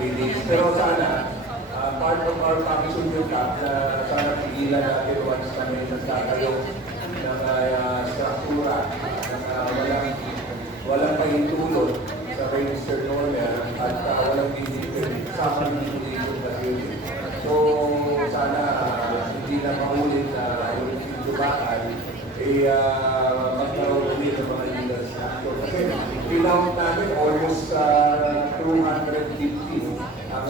3 days. Pero sana, part of our package yung cap na sana pigilan natin once na may nagtatayo ng struktura na walang pahintulot sa registered owner at walang bibigyan sa manipulation facility. So, sana hindi na mahulit na ulit yung tubakan, magkaroon ulit ng mga legal structure. Kasi, pinount namin almost 250 ang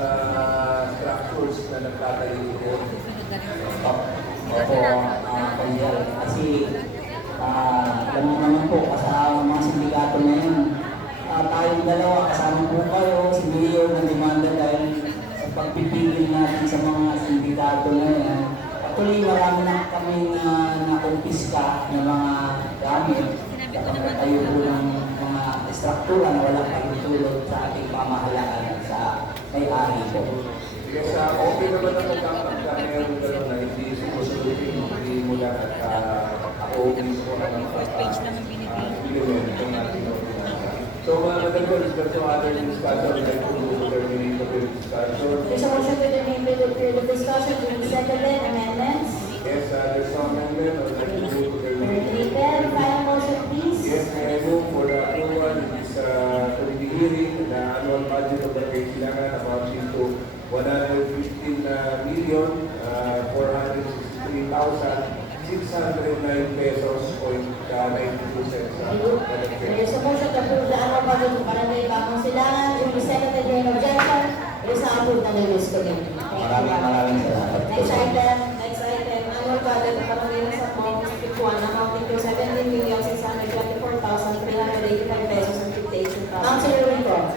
structures na nagtatayo doon. Opo, kaya kasi alam mo naman po, kasama mga sindikato na yun. Tayong dalawa, kasama po kayo, si Mayor na demanda dahil sa pagpipigil natin sa mga sindikato na yun. Actually, marami na kami na-kumpiska ng mga gamit kapag tayo po ng mga struktura na walang pagtulog sa ating pamahalaan sa may-ari po. Yes, okay naman ang pagkakakita meron gano'n na hindi sumusunodin, hindi mula at ako mismo ang implement ng ating ordinansa. So, Madam Chair, is there some other discussion we'd like to terminate the discussion? There's a motion to terminate the period of discussion to the seconded amendments. Yes, there's some amendment or like to move to terminate. Then, final motion, please. Yes, may I move for the approval is to the hearing the annual budget of the Kailangan amounting to 115,463,609 pesos .92 cents. There's a motion to approve the annual budget of Barangay Bakong Silangan. Duly seconded, in objection. It is approved na the list committee. Maraming salamat po. Next item, annual budget of Barangay Nasakong, District 1, amounting to 17,624,385 pesos and 58 centavos. Councilor Rico.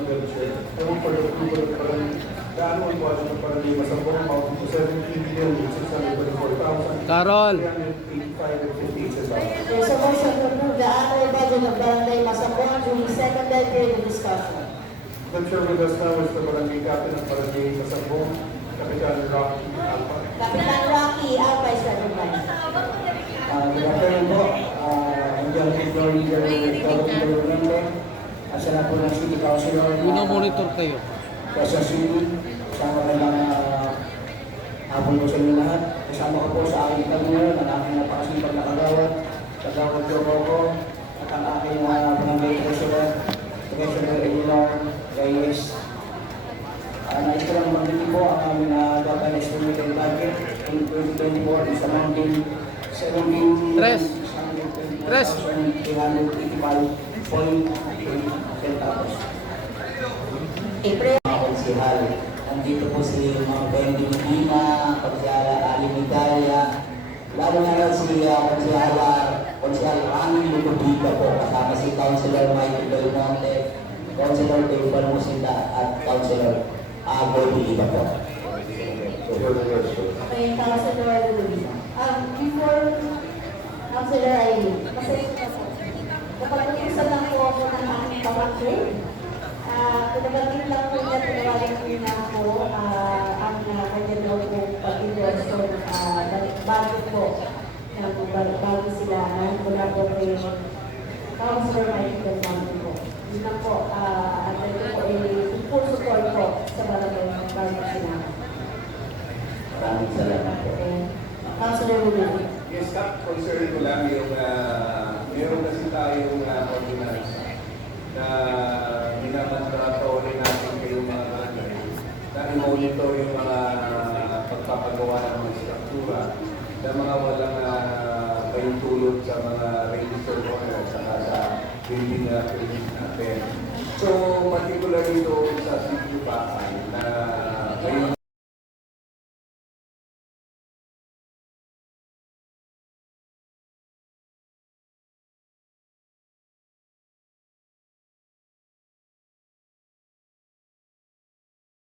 Madam Chair, for the approval of the annual budget of Barangay Masambong amounting to 17,624,385 Carol. There's a motion to approve the annual budget of Barangay Masambong. Duly seconded, period of discussion. Madam Chair, with us now is the Barangay Captain of Barangay Masambong, Kapitan Rocky Alpa. Kapitan Rocky Alpa is recognized. Good afternoon po. Andiyan po floor leader Dr. Member. Asa na po ng City Councilor. Monitor kayo. Sa City, kasama ka lang hapon po sa inyo lahat. Kasama ko po sa aking tanong ang aking napakasipag na kagawad. Kagawad Joe ko at ang aking barangay treasurer, Treasurer Eleanor Reyes. Nais ko lang magditi po ang aming dapat estimated budget in 2024 is amounting 17,385.3 centavos. April. Konsihal. Nandito po si Mang Bendy Medina, Konsihala Ali Italia, lalo na si Konsihal Rami Ludovica po, kasama si Councilor Michael Del Monte, Councilor David Musita at Councilor Goldie Iba po. Okay, Councilor Ludovica. Before Councilor Aileen, kasi napag-uusap lang po ako ng aking kapatid. Pinabanggit lang po niya, tinawarin ko na ako ang kanya daw po pag-endorse bago po bago sila mula po kay Councilor Michael Monte po. Yun lang po, ito po full support po sa barangay bago sila. Maraming salamat po. Councilor Ludovica. Yes, Kap, concern ko lang yung meron kasi tayong ordinansa na minamandatori natin kayong mga na i-monitor yung mga pagpapagawa ng mga struktura na mga walang pahintulot sa mga registered owner saka sa building permit natin. So, particularly doon sa City Bacan na